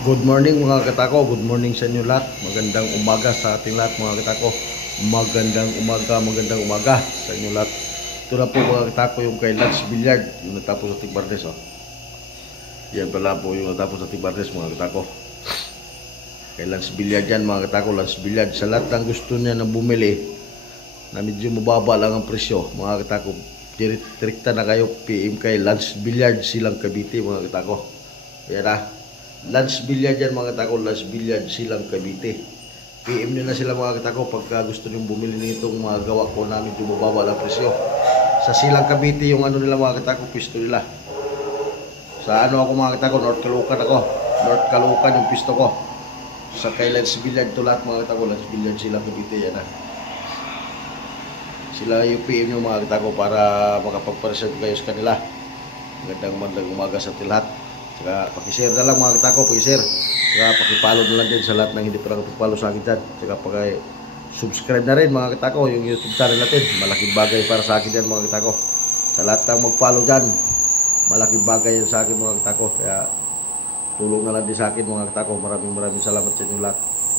Good morning mga katako, good morning sa inyo lahat. Magandang umaga sa ating lahat mga katako. Magandang umaga sa inyo lahat. Ito na po mga katako yung kay Lance Billiard, yung natapos sa Tigbardes. Yan pala po yung natapos sa Tigbardes mga katako. Kay Lance Billiard yan mga katako, Lance Billiard. Sa lahat ng gusto niya na bumili, na medyo mababa lang ang presyo mga katako, direkta na kayo PM kay Lance Billiard, Silang Cavite mga katako. Yan na. Lance Billiard yan mga katako, Lance Billiard, Silang Cavite. PM nyo na sila mga katako pagka gusto nyo bumili nitong mga gawa ko namin yung mababa lang presyo. Sa Silang Cavite yung ano nila mga katako, pisto nila. Sa ano ako mga katako, North Caloocan ako. North Caloocan yung pisto ko. Sa kay Lance Billiard to lahat mga katako, Lance Billiard, Silang Cavite yan na. Sila yung PM nyo mga katako para makapagpareserve kayo sa kanila. Magandang umaga sa lahat. Saka pakishare na lang mga katako, pakishare. Saka pakipalo na lang din sa lahat ng hindi pa nakapagpalo sa akin dyan. Saka subscribe na rin mga katako yung YouTube channel natin. Malaking bagay para sa akin dyan mga katako. Sa lahat ng magpalo dyan, malaking bagay yan sa akin mga katako. Kaya tulong na lang din sa akin mga katako. Maraming salamat sa inyo lahat.